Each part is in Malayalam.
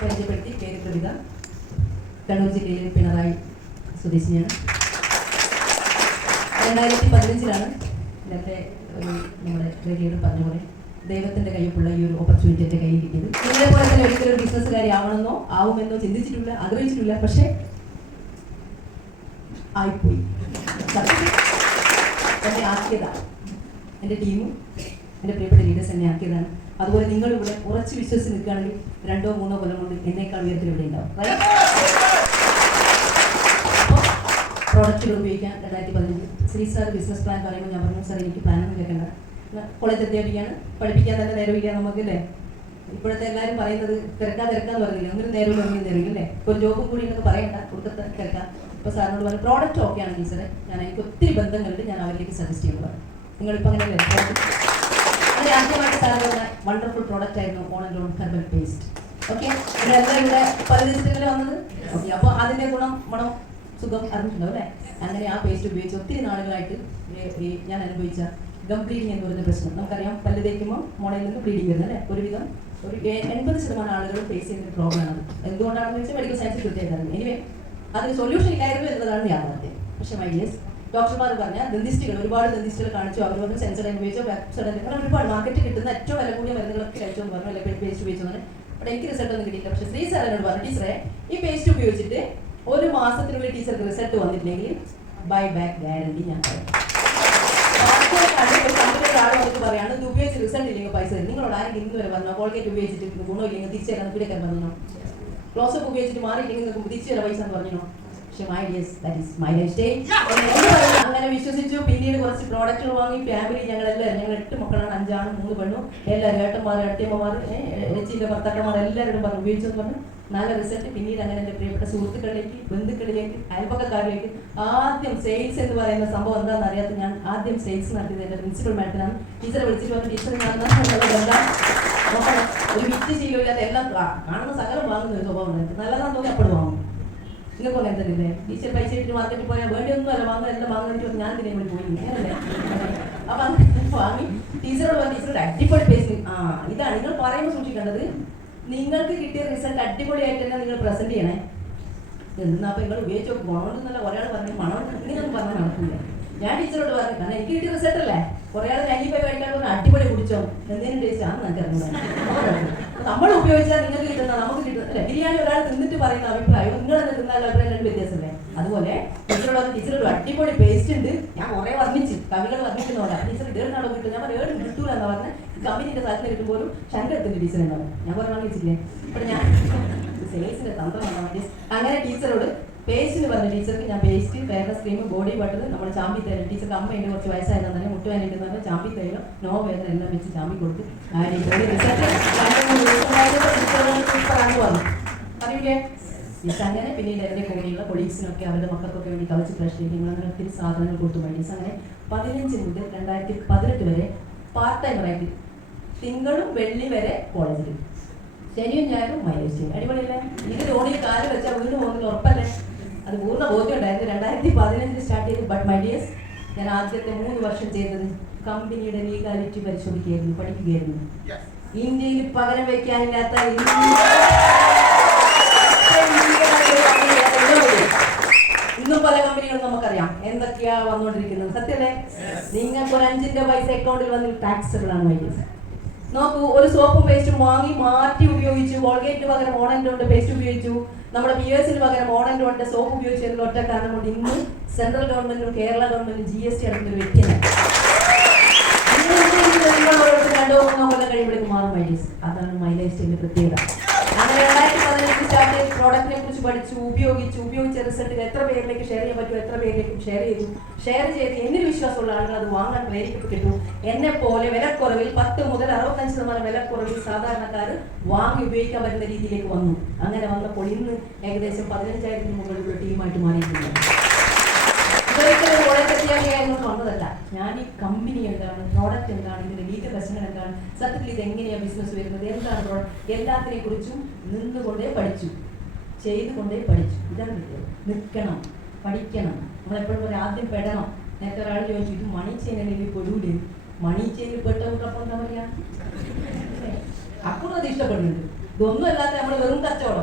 പരിചയപ്പെടുത്തി. പേര് കൃതിക, കണ്ണൂർ ജില്ലയിലെ പിണറായി സ്വദേശിനിയാണ്. 2015 ഇന്നത്തെ നമ്മുടെ റേഡിയോയിൽ പറഞ്ഞ പോലെ ദൈവത്തിൻ്റെ കയ്യിലുള്ള ഈ ഒരു ഓപ്പർച്യൂണിറ്റി എൻ്റെ കയ്യിൽ കിട്ടിയത്. ഇതേപോലെ തന്നെ ഒരിക്കലും ഒരു ബിസിനസ്സുകാരി ആവണമെന്നോ ആവുമെന്നോ ചിന്തിച്ചിട്ടില്ല, ആഗ്രഹിച്ചിട്ടില്ല. പക്ഷേ ആയിപ്പോയി. എന്നെ ആക്കിയതാണ് എൻ്റെ ടീമും എൻ്റെ പ്രിയപ്പെട്ട ലീഡേഴ്സ് എന്നെ ആക്കിയതാണ്. അതുപോലെ നിങ്ങളിവിടെ ഉറച്ച് വിശ്വസിച്ച് നിൽക്കുകയാണെങ്കിൽ 2-3 കൊല്ലം കൊണ്ട് എന്നേക്കാൾ ഉയരത്തിൽ ഇവിടെ ഉണ്ടാവും. പ്രോഡക്റ്റുകൾ ഉപയോഗിക്കാൻ 2015 ശ്രീ സാർ ബിസിനസ് പ്ലാൻ പറയുമ്പോൾ ഞാൻ പറഞ്ഞു, സാർ എനിക്ക് പ്ലാനൊന്നും കേൾക്കണ്ട, കോളേജ് എത്തിയായിരിക്കാണ്, പഠിപ്പിക്കാൻ തന്നെ നേരമില്ല നമുക്കല്ലേ. ഇപ്പോഴത്തെ എല്ലാവരും പറയുന്നത് തിരക്കാന്ന് പറഞ്ഞില്ല, ഒന്നിനും നേരമില്ല, ഒന്നിനും നേരമില്ല അല്ലേ. ഒരു ജോബും കൂടി എന്നൊക്കെ പറയണ്ട, കൊടുക്കത്തെ തിരക്കാം. ഇപ്പോൾ സാറിനോട് പറഞ്ഞു പ്രോഡക്റ്റ് ഓക്കെ ആണ് ടീച്ചറെ, എനിക്ക് ഒത്തിരി ബന്ധങ്ങളുണ്ട്, ഞാൻ അവരിലേക്ക് സജസ്റ്റ് ചെയ്യുന്നത്. നിങ്ങളിപ്പോൾ അങ്ങനെയല്ലേ. അങ്ങനെ ആദ്യമായിട്ട് സാർ പറഞ്ഞ വണ്ടർഫുൾ പ്രോഡക്റ്റ് ആയിരുന്നു on and on herbal paste. Okay, ഇതെല്ലാം ഇവിടെ പല ദിവസത്തിലല്ലേ വന്നത്. ഓക്കെ, അപ്പോൾ അതിൻ്റെ ഗുണം മണം സുഖം അറിഞ്ഞിട്ടുണ്ടാവും അല്ലേ. അങ്ങനെ ആ പേസ്റ്റ് ഉപയോഗിച്ച് ഒത്തിരി നാളുകളായിട്ട് ഞാൻ അനുഭവിച്ച ഗം ബ്ലീഡിങ് എന്ന് പറയുന്ന പ്രശ്നം നമുക്കറിയാം. പല്ല് തേക്കുമ്പോൾ മോണയിൽ നിന്ന് ബ്ലീഡിങ് വരുന്നത് അല്ലേ. ഒരുവിധം ഒരു 80% ആളുകൾ ഫേസ് ചെയ്യുന്ന പ്രോബ്ലമാണ്. എന്തുകൊണ്ടാണെന്ന് വെച്ചാൽ മെഡിക്കൽ സയൻസ് കൃത്യമായിട്ടാണ്. എനിവേ അതിന് സൊല്യൂഷൻ ഇല്ലായിരുന്നു എന്നതാണ് യാഥാർത്ഥ്യം. പക്ഷേ മൈ ഡിയേഴ്സ്, ഡോക്ടർമാർ പറഞ്ഞ ദന്തിസ്റ്റുകൾ, ഒരുപാട് ദന്തിസ്റ്റുകൾ കാണിച്ചു, അവർ പറഞ്ഞ സെൻസർ ഉപയോഗിച്ചോ വെബ്സൈറ്റ് അങ്ങനെ ഒരുപാട് മാർക്കറ്റിൽ കിട്ടുന്ന ഏറ്റവും വില കൂടിയ മരുന്നുകളൊക്കെ കഴിച്ചോന്ന് പറഞ്ഞു, അല്ലെങ്കിൽ പേസ്റ്റ് ഉപയോഗിച്ചു. ബട്ട് എനിക്ക് റിസൾട്ട് ഒന്നും കിട്ടിയില്ല. പക്ഷേ ശ്രീ സാറിനോട് പറഞ്ഞു, ടീച്ചറെ ഈ പേസ്റ്റ് ഉപയോഗിച്ചിട്ട് 1 മാസത്തിനുള്ളിൽ ടീച്ചർക്ക് റിസൾട്ട് വന്നിട്ടില്ലെങ്കിൽ ബൈ ബാക്ക് ഗ്യാരണ്ടി ഞാൻ പറയും. വന്നിട്ട് പറയാണ്, ഇത് ഉപയോഗിച്ച് റിസൾട്ട് ഇല്ലെങ്കിൽ പൈസ തരും. നിങ്ങളോട് ആരെങ്കിലും ഇന്ന് വരെ പറഞ്ഞോ കോൾഗേറ്റ് ഉപയോഗിച്ചിട്ട് ഗുണമില്ലെങ്കിൽ തിരിച്ചു തരാൻ വീടൊക്കെ പറഞ്ഞോ, ക്ലോസപ്പ് ഉപയോഗിച്ചിട്ട് മാറിയില്ലെങ്കിൽ നിങ്ങൾക്ക് തിരിച്ചു തരാൻ പൈസ എന്ന് പറഞ്ഞോ. പക്ഷേ my dears, that is my lifestyle. അങ്ങനെ വിശ്വസിച്ചു. പിന്നീട് കുറച്ച് പ്രോഡക്റ്റുകൾ വാങ്ങി. ഫാമിലി ഞങ്ങൾ 8 മക്കളാണ്, 5 ആണും 3 പെണ്ണും. എല്ലാവരും ഏട്ടന്മാർ, ഏട്ടത്തിയമ്മമാർ, ചേച്ചിൻ്റെ ഭർത്താക്കന്മാർ എല്ലാവരും പറഞ്ഞു ഉപയോഗിച്ചെന്ന് പറഞ്ഞു. നല്ല റിസൾട്ട്. പിന്നീട് അങ്ങനെ എൻ്റെ പ്രിയപ്പെട്ട സുഹൃത്തുക്കളിലേക്ക്, ബന്ധുക്കളിലേക്ക്, അയൽപ്പക്കക്കാരിലേക്ക് ആദ്യം സെയിൽസ് എന്ന് പറയുന്ന സംഭവം എന്താണെന്ന് അറിയാത്ത ഞാൻ ആദ്യം സെയിൽസ് നടത്തിയത് എൻ്റെ പ്രിൻസിപ്പൽ മാഡത്തിനാണ്. ടീച്ചറെ വിളിച്ചിട്ട് പറഞ്ഞു, ടീച്ചർ ഞാൻ നോക്കണം, ഒരു വിറ്റ് ശീലമില്ലാത്ത എല്ലാം കാണുന്ന സകലം വാങ്ങുന്ന ഒരു സ്വഭാവം ഉണ്ടായിരുന്നു. നല്ലതാണെന്ന് തോന്നി അപ്പോൾ വാങ്ങും. നിങ്ങൾക്ക് അങ്ങനെ തന്നെ ടീച്ചർ പൈസ ഇട്ട് മാർക്കറ്റിൽ പോയാൽ വേണ്ടിയൊന്നും അല്ല വാങ്ങുക, എല്ലാം വാങ്ങുന്ന ഞാൻ ഇതിനെ കൂടി പോയി അങ്ങനല്ലേ. അപ്പം അങ്ങനെ വാങ്ങി ടീച്ചറോട് പറഞ്ഞു, ടീച്ചറുടെ അടിപൊളി പേസ്റ്റ്. ഇതാണ് നിങ്ങൾ പറയുമ്പോൾ സൂക്ഷിക്കേണ്ടത്. നിങ്ങൾക്ക് കിട്ടിയ റിസൾട്ട് അടിപൊളിയായിട്ട് തന്നെ നിങ്ങൾ പ്രസന്റ് ചെയ്യണേ. എന്നാ അപ്പം നിങ്ങൾ ഉപയോഗിച്ചോ, ഗുണമുണ്ടെന്നല്ല ഒരാൾ പറഞ്ഞു, മണം ഇങ്ങനെയൊന്നും പറഞ്ഞാൽ നടക്കില്ല. ഞാൻ ടീച്ചറോട് പറഞ്ഞു, കാരണം എനിക്ക് കിട്ടിയ റിസൾട്ട് അല്ലേ. കുറേ ആൾ 95 കഴിക്കാൻ പറഞ്ഞാൽ അടിപൊളി കുടിച്ചോ, എന്തെങ്കിലും ടേസ്റ്റ് ആണ് നമുക്ക് അറിഞ്ഞത്. നമ്മൾ ഉപയോഗിച്ചാൽ നിങ്ങൾക്ക് കിട്ടുന്ന നമുക്ക് കിട്ടുന്ന അല്ലെ. ബിരിയാണി ഒരാൾ തിന്നിട്ട് പറയുന്ന അഭിപ്രായം നിങ്ങൾ തന്നെ തിന്നാൽ അഭിപ്രായം 2 വ്യത്യാസമല്ലേ. അതുപോലെ ടീച്ചറോട് അടിപൊളി പേസ്റ്റ് ഉണ്ട്. ഞാൻ കുറേ വർണ്ണിച്ച്, കവികൾ വർണ്ണിക്കുന്നതുകൊണ്ട് ടീച്ചർ ഇടേണ്ടാണോ കിട്ടും. ഞാൻ പറഞ്ഞു ഏടും കിട്ടൂല എന്നാ പറഞ്ഞ് കമ്പനിയുടെ സ്ഥലത്ത് ഇരിക്കുമ്പോഴും ശങ്കരത്തിൻ്റെ ടീച്ചർ ഉണ്ടാവും. ഞാൻ പറഞ്ഞു വിളിച്ചില്ലേ. അപ്പോൾ ഞാൻ സെയിൽസിൻ്റെ തന്ത്രമാണ്. അങ്ങനെ ടീച്ചറോട് പേസ്റ്റിന് പറഞ്ഞ ടീച്ചർക്ക് ഞാൻ paste, fairness cream, body butter, നമ്മൾ ചാമ്പി തൈലം, ടീച്ചർക്ക് അമ്മയുണ്ട് കുറച്ച് വയസ്സായതെന്ന് തന്നെ മുട്ടുവേനുണ്ടെന്ന് ചാമ്പി തൈലം, നോ വേദന എല്ലാം വെച്ച് ചാമ്പി കൊടുത്ത് അറിയില്ലേ. അങ്ങനെ പിന്നീട് എൻ്റെ കൂടെയുള്ള കൊളീഗ്സിനൊക്കെ അവരുടെ മക്കൾക്കൊക്കെ വേണ്ടി കളിച്ച് ഫ്രഷ് ചെയ്ത് അങ്ങനെ ഒത്തിരി സാധനങ്ങൾ കൊടുത്തു വേണ്ടി. അങ്ങനെ 15 മുതൽ 2018 വരെ പാർട്ട് ടൈമറായിട്ട് തിങ്കളും വെള്ളി വരെ കോളേജിൽ, ശനിയും ഞായറും മൈലേജ് ചെയ്യും. അടിപൊളിയല്ലേ. ഇത് തോണിയിൽ കാല് വെച്ചാൽ വീണ് പോകുന്നത് ഉറപ്പല്ലേ. അത് പൂർണ്ണ ബോധ്യം ഉണ്ടായിരുന്നു. 2015 സ്റ്റാർട്ട് ചെയ്തു. ബട്ട് മൈ ഡിയേഴ്സ്, ഞാൻ ആദ്യത്തെ 3 വർഷം ചെയ്തത് കമ്പനിയുടെ ലീഗാലിറ്റി പരിശോധിക്കുകയായിരുന്നു, പഠിക്കുകയായിരുന്നു. ഇന്ത്യയിൽ പകരം വയ്ക്കാനില്ലാത്ത ഇന്നും പല കമ്പനികളും നമുക്കറിയാം എന്തൊക്കെയാ വന്നുകൊണ്ടിരിക്കുന്നത്. സത്യല്ലേ. നിങ്ങൾക്ക് ഒരു 5 പൈസ അക്കൗണ്ടിൽ വന്ന് ടാക്സബിൾ ആണ് മൈ ഡിയേഴ്സ്. നോക്കൂ, ഒരു സോപ്പും പേസ്റ്റും വാങ്ങി മാറ്റി ഉപയോഗിച്ചു. കോൾഗേറ്റിന് പകരം ഓൺ ആൻഡ് ഓൺ പേസ്റ്റ് ഉപയോഗിച്ചു. നമ്മുടെ പിയേഴ്സിന് പകരം ഓൺ ആൻഡ് ഓൺ സോപ്പ് ഉപയോഗിച്ചതിനുള്ള ഒറ്റ കാരണം കൊണ്ട് ഇന്ന് സെൻട്രൽ ഗവൺമെന്റും കേരള ഗവൺമെന്റും GST അടങ്ങുന്ന വ്യക്തിയാണ്. 2-3 കൊല്ലം കഴിയുമ്പോഴേക്കും മാറും മൈ ഡിയേഴ്സ്. അതാണ് മൈ ലൈഫ് സ്റ്റൈലിന്റെ പ്രത്യേകത. അങ്ങനെ 2015 സ്റ്റാർട്ട് ചെയ്ത് പ്രോഡക്റ്റിനെ കുറിച്ച് പഠിച്ചു, ഉപയോഗിച്ച റിസൾട്ട് എത്ര പേരിലേക്ക് ഷെയർ ചെയ്യാൻ പറ്റുമോ എത്ര പേരിലേക്കും ഷെയർ ചെയ്ത് എന്നിൽ വിശ്വാസമുള്ള ആളുകൾ അത് വാങ്ങാൻ പ്രേരിപ്പിക്കപ്പെട്ടു. എന്നെ പോലെ വിലക്കുറവിൽ 10 മുതൽ 65% വിലക്കുറവിൽ സാധാരണക്കാർ വാങ്ങി ഉപയോഗിക്കാൻ വരുന്ന രീതിയിലേക്ക് വന്നു. അങ്ങനെ വന്നപ്പോൾ ഇന്ന് ഏകദേശം 15,000-ന് മുകളിലുള്ള ടീമായിട്ട് മാറിയിട്ടുണ്ട്. ഇതൊരിക്കലും കോളേജ് അധ്യാപികയൊന്നും വന്നതല്ല. ഞാൻ ഈ കമ്പനി എന്താണ്, പ്രോഡക്റ്റ് എന്താണ്, ഇതിന്റെ ലീഗൽ പ്രശ്നങ്ങൾ എന്താണ്, സത്യത്തിൽ ഇത് എങ്ങനെയാണ് ബിസിനസ് വരുന്നത്, എന്താണ് എല്ലാത്തിനെ കുറിച്ചും നിന്നുകൊണ്ടേ പഠിച്ചു, ചെയ്തുകൊണ്ടേ പഠിച്ചു. ഇതാണ് നിൽക്കണം, പഠിക്കണം. നമ്മളെപ്പോഴും പോലെ ആദ്യം പെടണം. നേരത്തെ ഒരാൾ ചോദിച്ചു, ഇത് മണി ചെയിനിൽ പെടൂലേ. മണി ചെയിനിൽ പെട്ടപ്പോൾ എന്താ പറയാ, അപ്പുറത്ത് ഇഷ്ടപ്പെടുന്നുണ്ട്. ഇതൊന്നും അല്ലാതെ നമ്മൾ വെറും കച്ചവടം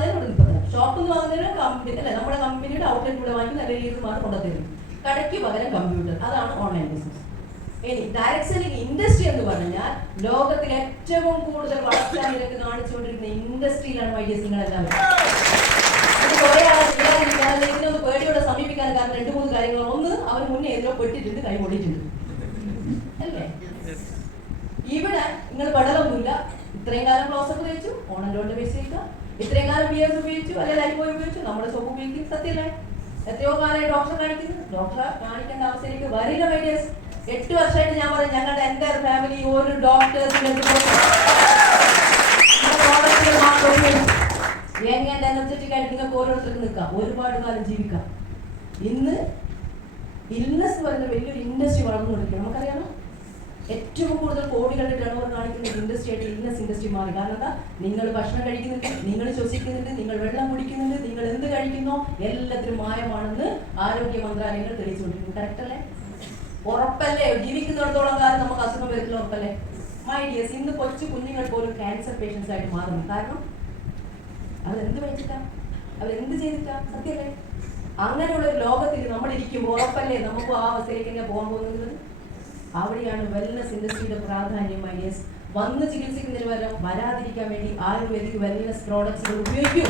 വാങ്ങുന്നതിന് ഇവിടെ 30. ഷോപ്പിൽ നിന്ന് വാങ്ങുന്നതിന് കമ്പനി അല്ലെ നമ്മുടെ കമ്പനിയുടെ ഔട്ട്ലെറ്റിലൂടെ വാങ്ങിക്കുന്ന അല്ലെങ്കിൽ ഇത് മാത്രം കൊണ്ടുതരും. കടയ്ക്ക് പകരം കമ്പ്യൂട്ടർ, അതാണ് ഓൺലൈൻ ബിസിനസ്. ഇനി ഡയറക്ട് സെല്ലിംഗ് ഇൻഡസ്ട്രി എന്ന് പറഞ്ഞാൽ ലോകത്തിൽ ഏറ്റവും കൂടുതൽ വളർച്ചാ നിരക്ക് കാണിച്ചുകൊണ്ടിരിക്കുന്ന ഇൻഡസ്ട്രിയിലാണ് ഐഡിയസ് നിങ്ങളെല്ലാവരും. കുറെ ആളെ ചെയ്യാതിരിക്കാതെ ഇതിനൊന്ന് പേടിയോടെ സമീപിക്കാൻ കാരണം 2-3 കാര്യങ്ങൾ. ഒന്ന്, അവന് മുന്നേ ഏതിലോ പെട്ടിട്ടുണ്ട്, കൈ പൊളിയിട്ടുണ്ട് അല്ലേ. ഇവിടെ നിങ്ങൾ പെടലൊന്നുമില്ല. ഇത്രയും കാലം ക്ലോസപ്പ് തേച്ചു, ഓൺ ആൻഡ് ഓണിന്റെ ബേസ് ചെയ്യുക. ഇത്രയും കാലം ബിയേഴ്സ് ഉപയോഗിച്ചു, അല്ലെങ്കിൽ ലൈഫ് ബോയ് ഉപയോഗിച്ചു, നമ്മുടെ സോപ്പ് ഉപയോഗിക്കും. സത്യല്ലേ? എത്രയോ കാലമായി ഡോക്ടറെ കാണിക്കുന്നു. ഡോക്ടറെ കാണിക്കേണ്ട അവസ്ഥയിലേക്ക് വരില്ല ഐഡിയസ്. 8 വർഷമായിട്ട് ഞാൻ പറയും, ഞങ്ങളുടെ എൻ്റെ ഫാമിലി ഒരു ഡോക്ടേഴ്സിന്റെ എങ്ങനെ എനർജറ്റിക് ആയിട്ട് നിങ്ങൾക്ക് ഓരോരുത്തർക്ക് നിൽക്കാം, ഒരുപാട് കാലം ജീവിക്കാം. ഇന്ന് ഇൽനെസ് പറയുന്ന വലിയൊരു ഇൻഡസ്ട്രി വളർന്നുകൊണ്ടിരിക്കുക. നമുക്കറിയാമോ, ഏറ്റവും കൂടുതൽ കോടികളുടെ ടേൺഓവർ കാണിക്കുന്ന ഇൻഡസ്ട്രി ആയിട്ട് ഇൽനെസ് ഇൻഡസ്ട്രി മാറി. കാരണം എന്താ? നിങ്ങൾ ഭക്ഷണം കഴിക്കുന്നുണ്ട്, നിങ്ങൾ ശ്വസിക്കുന്നുണ്ട്, നിങ്ങൾ വെള്ളം കുടിക്കുന്നുണ്ട്, നിങ്ങൾ എന്ത് കഴിക്കുന്നോ എല്ലാത്തിനും മായമാണെന്ന് ആരോഗ്യ മന്ത്രാലയങ്ങൾ തെളിയിച്ചുകൊണ്ടിരിക്കുന്നു. കറക്റ്റ് അല്ലേ? ഉറപ്പല്ലേ? ജീവിക്കുന്നിടത്തോളം കാലം നമുക്ക് അസുഖം വരില്ല. ഉറപ്പല്ലേ? മൈ ഡിയേഴ്സ്, ഇന്ന് കൊച്ചു കുഞ്ഞുങ്ങൾ പോലും ക്യാൻസർ പേഷ്യൻസ് ആയിട്ട് മാറുന്നു. കാരണം അവരെന്ത് കഴിച്ചിട്ടാ, അവരെന്ത് ചെയ്തിട്ടാ? സത്യല്ലേ? അങ്ങനെയുള്ള ഒരു ലോകത്തിൽ നമ്മൾ ഇരിക്കുമ്പോൾ ഉറപ്പല്ലേ നമുക്ക് ആ അവസ്ഥയിലേക്ക് തന്നെ പോകാൻ പോകുന്നത്? അവിടെയാണ് വെൽനസ് ഇൻഡസ്ട്രിയുടെ പ്രാധാന്യം. മൈ ഡിയേഴ്സ്, വന്ന് ചികിത്സിക്കുന്നതിന് പകരം വരാതിരിക്കാൻ വേണ്ടി ആയുർവേദിക് വെൽനസ് പ്രോഡക്ട്സുകൾ ഉപയോഗിക്കൂ.